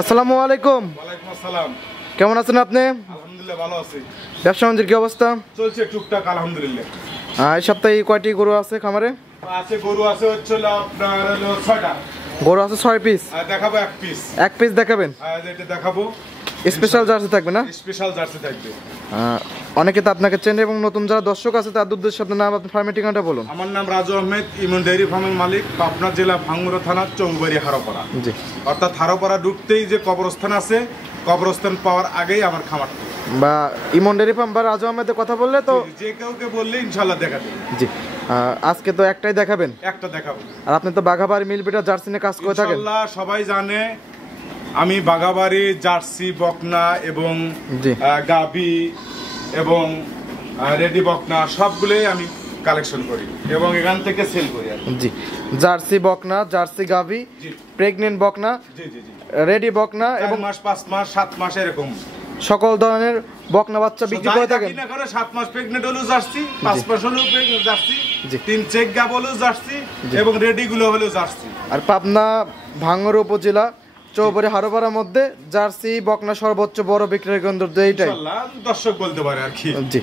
আসসালামু আলাইকুম। ওয়ালাইকুম আসসালাম। কেমন আছেন আপনি? আলহামদুলিল্লাহ ভালো আছি। ব্যবসা বাণিজ্যের কি অবস্থা? চলছে টুকটাক আলহামদুলিল্লাহ। এই সপ্তাহে কয়টি গরু আছে খামারে? আছে গরু আছে হচ্ছে আপনার 6টা। গরু আছে 6 পিস। দেখাবো 1 পিস। 1 পিস দেখাবেন? এটা দেখাবো। স্পেশাল জার্সি থাকবে না? স্পেশাল জার্সি থাকবে। অনেকে তো আপনাকে চেনে এবং নতুন যারা দর্শক আছে তাদের উদ্দেশ্যে আপনার নাম, আপনার ফার্মের ঠিকানাটা বলুন। আমার নাম রাজু আহমেদ, ইমন ডেইরি ফার্মের মালিক, পাবনা জেলা ভাঙ্গুড়া থানা চৌবাড়ি হারোপাড়া। জি। অর্থাৎ হারোপাড়া ঢুকতেই যে কবরস্থান আছে, কবরস্থান পাওয়ার আগেই আমার খামার। বা ইমন ডেইরি ফার্ম বা রাজু আহমেদের কথা বললে তো যে কাউকে বললে ইনশাআল্লাহ দেখাবে। জি। আজকে তো একটাই দেখাবেন? একটা দেখাবো। আর আপনি তো বাঘাবাড়ি মিলপিটার জার্সি নিয়ে কাজ করে থাকেন। ইনশাআল্লাহ সবাই জানে আমি বাঘাবাড়ি জার্সি, বকনা এবং গাভী এবং রেডি বকনা সবগুলোই আমি কালেকশন করি এবং এখান থেকে সেল করি। জি। জার্সি বকনা, জার্সি গাভী, প্রেগনেন্ট বকনা, জি জি জি, রেডি বকনা এবং 4 মাস 5 মাস 7 মাস এরকম সকল ধরনের বকনা বাচ্চা বিক্রি করে থাকেন। 7 মাস প্রেগনেন্ট হলো জার্সি, 5 মাস হলো প্রেগনেন্ট জার্সি, 3 চেক গাব হলো জার্সি এবং রেডি গুলো হলো জার্সি। আর পাবনা ভাঙ্গুড়া উপজেলা চৌবাড়ি হারোপাড়ার মধ্যে জার্সি বকনা সর্বোচ্চ বড় বিক্রয় কেন্দ্র এইটাই। ইনশাআল্লাহ দর্শক বলতে পারে আর কি। জি।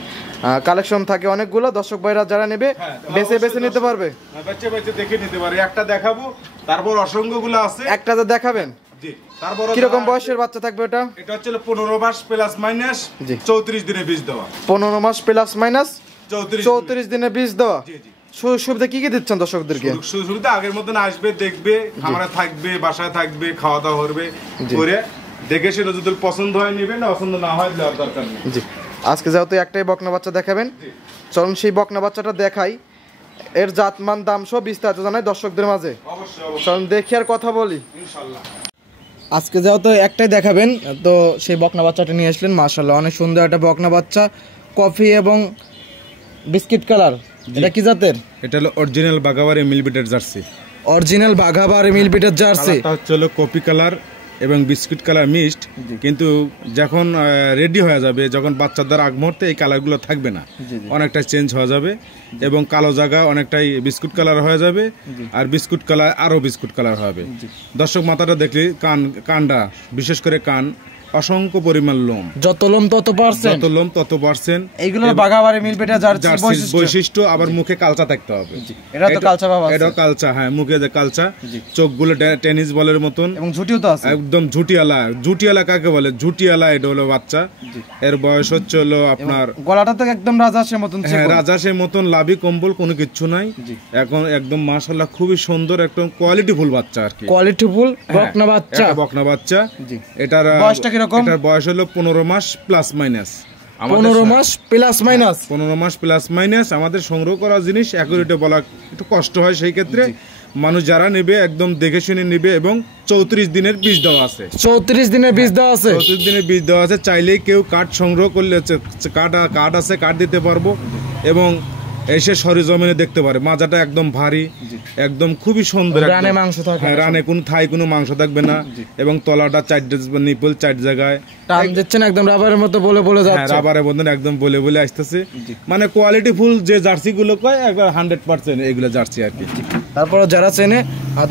কালেকশন থাকে অনেকগুলো, দর্শক ভাইরা যারা নেবে বেছে বেছে নিতে পারবে। বাচ্চা বাচ্চা দেখে নিতে পারে। একটা দেখাবো, তারপর অসংখ্যগুলো আছে। একটা তো দেখাবেন? জি। তারপর কি রকম বয়সের বাচ্চা থাকবে এটা? এটা হচ্ছে 15 মাস প্লাস মাইনাস 34 দিনে বীজ দেওয়া। 15 মাস প্লাস মাইনাস 34 দিনে বীজ দেওয়া। জি জি। সুবিধা কি কি দিচ্ছেন দর্শকদেরকে? সুবিধা আগের মতন আসবে, দেখবে, খামারে থাকবে, বাসায় থাকবে, খাওয়া দাওয়া করবে, করে দেখে শুনে যদি পছন্দ হয় নেবে, না পছন্দ না হয় দেওয়ার দরকার নেই। জি। আজকে যেহেতু একটাই বকনা বাচ্চা দেখাবেন, চলুন সেই বকনা বাচ্চাটা দেখাই, এর জাতমান দাম সব বিস্তারিত জানাই দর্শকদের মাঝে। অবশ্যই চলুন দেখি আর কথা বলি। ইনশাআল্লাহ। আজকে যেহেতু একটাই দেখাবেন, তো সেই বকনা বাচ্চাটা নিয়ে আসলেন। মাশাআল্লাহ অনেক সুন্দর একটা বকনা বাচ্চা, কফি এবং বিস্কিট কালার। এটা কি জাতের? এটা হলো অরিজিনাল বাঘাবাড়ি মিলবিটের জার্সি। অরিজিনাল বাঘাবাড়ি মিলবিটের জার্সি। এটা হচ্ছে হলো কফি কালার এবং বিস্কিট কালার মিক্সড, কিন্তু যখন রেডি হয়ে যাবে, যখন বাচ্চাদের আগ মুহূর্তে এই কালারগুলো থাকবে না, অনেকটা চেঞ্জ হয়ে যাবে এবং কালো জায়গা অনেকটাই বিস্কুট কালার হয়ে যাবে, আর বিস্কুট কালার আরো বিস্কুট কালার হবে। দর্শক মাথাটা দেখলে কানটা, বিশেষ করে কান, অসংখ্য পরিমাণ লোম, যত লোম তত পার্সেন্ট, যত লোম তত পার্সেন্ট। এইগুলো বাঘাবাড়ি মিলবিটের জার্সি বৈশিষ্ট্য। আবার মুখে কালচা থাকতে হবে। এটা তো কালচা ভাব আছে। এটা কালচা, হ্যাঁ, মুখে যে কালচা, চোখগুলো টেনিস বলের মতন, এবং ঝুটিও তো আছে একদম ঝুটিয়ালা। ঝুটিয়ালা কাকে বলে? ঝুটিয়ালা এটা হলো বাচ্চা। এর বয়স হচ্ছে হলো আপনার, গলাটা তো একদম রাজহাঁসের মতন। হ্যাঁ, রাজহাঁসের মতন, লাভি কম্বল কোনো কিচ্ছু নাই। এখন একদম মাশাআল্লাহ খুবই সুন্দর, একদম কোয়ালিটিফুল বাচ্চা আর কি। কোয়ালিটিফুল বকনা বাচ্চা, বকনা বাচ্চা। এটার বয়সটা কি রকম? এটার বয়স হলো 15 মাস প্লাস মাইনাস। 15 মাস প্লাস মাইনাস। 15 মাস প্লাস মাইনাস। আমাদের সংগ্রহ করা জিনিস অ্যাকুরেটে বলা একটু কষ্ট হয়, সেই ক্ষেত্রে মানুষ যারা নেবে একদম দেখে শুনে নেবে। এবং 34 দিনের বীজ দেওয়া আছে। 34 দিনের বীজ দেওয়া আছে। 34 দিনের বীজ দেওয়া আছে। চাইলেই কেউ কার্ড সংগ্রহ করলে, কার্ড আছে, কার্ড দিতে পারবো এবং এসে সরেজমিনে দেখতে পারে। মাজাটা একদম ভারী, একদম খুবই সুন্দর, রানে মাংস থাকবে। হ্যাঁ, রানে কোনো থাই কোনো মাংস থাকবে না। এবং তলাটা 4 নিপল 4 জায়গায় টান দিচ্ছেন, একদম রাবারের মতো বলে বলে যাচ্ছে। হ্যাঁ, রাবারের মতন একদম বলে বলে আসতেছে। মানে কোয়ালিটি ফুল যে জার্সি গুলো কয়, একবার 100% এগুলো জার্সি আর কি। তারপর যারা চেনে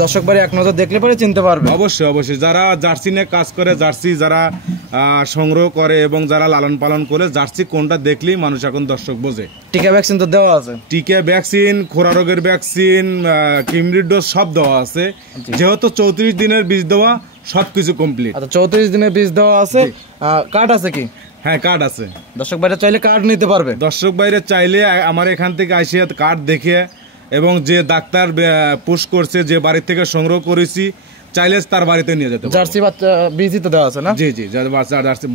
দর্শক বাড়ি এক নজর দেখলে পরে চিনতে পারবে। অবশ্যই অবশ্যই। যারা জার্সি নিয়ে কাজ করে, জার্সি যারা সংগ্রহ করে এবং যারা লালন পালন করে, জার্সি কোনটা দেখলেই মানুষ এখন দর্শক বোঝে। টিকা ভ্যাকসিন তো দেওয়া আছে। টিকা ভ্যাকসিন, খোরা রোগের ভ্যাকসিন, কিমরিড ডোজ সব দেওয়া আছে। যেহেতু 34 দিনের বীজ দেওয়া, সবকিছু কমপ্লিট। আচ্ছা, 34 দিনের বীজ দেওয়া আছে। কার্ড আছে কি? হ্যাঁ, কার্ড আছে। দর্শক বাইরে চাইলে কার্ড নিতে পারবে। দর্শক বাইরে চাইলে আমার এখান থেকে আসিয়ে কার্ড দেখে, এবং যে ডাক্তার পুশ করছে, যে বাড়ি থেকে সংগ্রহ করেছি, চাইলে তার বাড়িতে নিয়ে যেতে পারবো। জার্সি বাচ্চা বীজই তো দেওয়া আছে না? জি জি,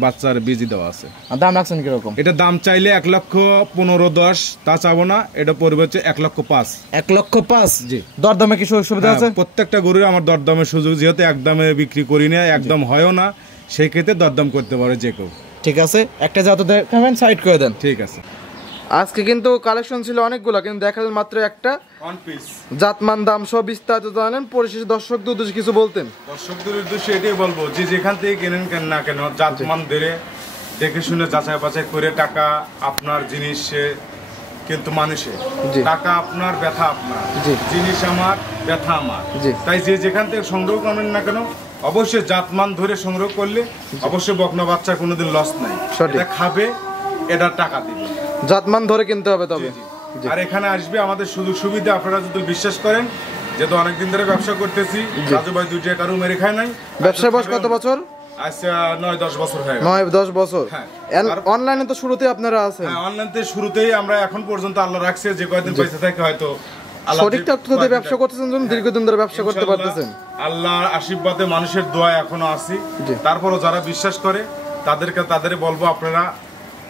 বাচ্চার বীজই দেওয়া আছে। দাম রাখছেন কিরকম? এটা দাম চাইলে 1,15,10, তা চাবো না। এটা পড়বে হচ্ছে 1,05,000। 1,05,000? জি। দরদামে কি সুবিধা আছে? প্রত্যেকটা গরুর আমার দরদামের সুযোগ, যেহেতু একদমে বিক্রি করি না, একদম হয়ও না, সেই ক্ষেত্রে দরদাম করতে পারে যে কেউ। ঠিক আছে, একটা যত দেখাবেন সাইড করে দেন। ঠিক আছে। আজকে কিন্তু কালেকশন ছিল অনেকগুলো, কিন্তু দেখালেন মাত্র একটা। One piece. জাতমান দাম সব বিস্তারিত জানেন। পরিশেষে দর্শকদের উদ্দেশ্যে কিছু বলতেন? দর্শকদের উদ্দেশ্যে এটাই বলবো, যে যেখান থেকে কেনেন কেন না কেন, জাতমান দেখে শুনে যাচাই বাছাই করে টাকা আপনার, জিনিস কিন্তু মানুষের। টাকা আপনার, ব্যথা আপনার, জিনিস আমার, ব্যথা আমার। তাই যে যেখান থেকে সংগ্রহ করেন না কেন, অবশ্যই জাতমান ধরে সংগ্রহ করলে অবশ্যই বকনা বাচ্চা কোনোদিন লস নাই। এটা খাবে, এটা টাকা দিবে, জাতমান ধরে কিনতে হবে তবে। আর এখানে আসবে আমাদের সুযোগ সুবিধা আপনারা যদি বিশ্বাস করেন, যেহেতু অনেকদিন ধরে ব্যবসা করতেছি, রাজু ভাই 2 টাকা মেরে খায় নাই। ব্যবসার বয়স কত বছর? আচ্ছা 9-10 বছর হয়ে গেল। 9-10 বছর। অনলাইনে তো শুরুতেই আপনারা আছেন? হ্যাঁ, অনলাইনে শুরুতেই আমরা এখন পর্যন্ত আল্লাহ রাখছে যে কয়দিন পয়সা থাকে হয়তো সঠিক তথ্য দিয়ে ব্যবসা করতেছেন, জন্য দীর্ঘদিন ধরে ব্যবসা করতে পারতেছেন। আল্লাহর আশীর্বাদে, মানুষের দোয়া এখনো আছি। তারপরও যারা বিশ্বাস করে তাদের বলবো আপনারা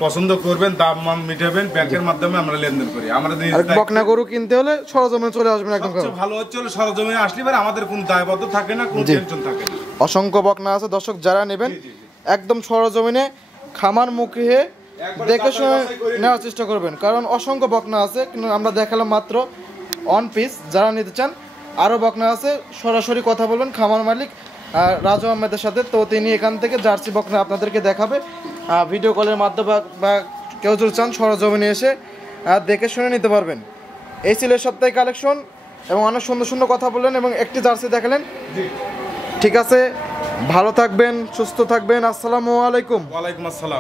পছন্দ করবেন, দাম মাম মিটাবেন, ব্যাংকের মাধ্যমে আমরা লেনদেন করি। আমরা বকনা গরু কিনতে হলে সরজমিনে চলে আসবেন একদম। সবচেয়ে ভালো হচ্ছে সরজমিনে আসলে পরে আমাদের কোনো দায়বদ্ধ থাকে না, কোনো টেনশন থাকে না। অসংখ্য বকনা আছে দর্শক, যারা নেবেন একদম সরজমিনে খামার মুখে দেখে শুনে নেওয়ার চেষ্টা করবেন, কারণ অসংখ্য বকনা আছে, কিন্তু আমরা দেখালাম মাত্র অন পিস। যারা নিতে চান আরও বকনা আছে, সরাসরি কথা বলবেন খামার মালিক রাজু আহমেদের সাথে, তো তিনি এখান থেকে জার্সি বকনা আপনাদেরকে দেখাবে ভিডিও কলের মাধ্যমে, বা কেউ যদি চান সরজমিনে এসে দেখে শুনে নিতে পারবেন। এই ছিল সপ্তাহে কালেকশন, এবং অনেক সুন্দর সুন্দর কথা বললেন এবং একটি জার্সি দেখালেন। ঠিক আছে, ভালো থাকবেন, সুস্থ থাকবেন। আসসালামু আলাইকুম। ওয়ালাইকুম আসসালাম।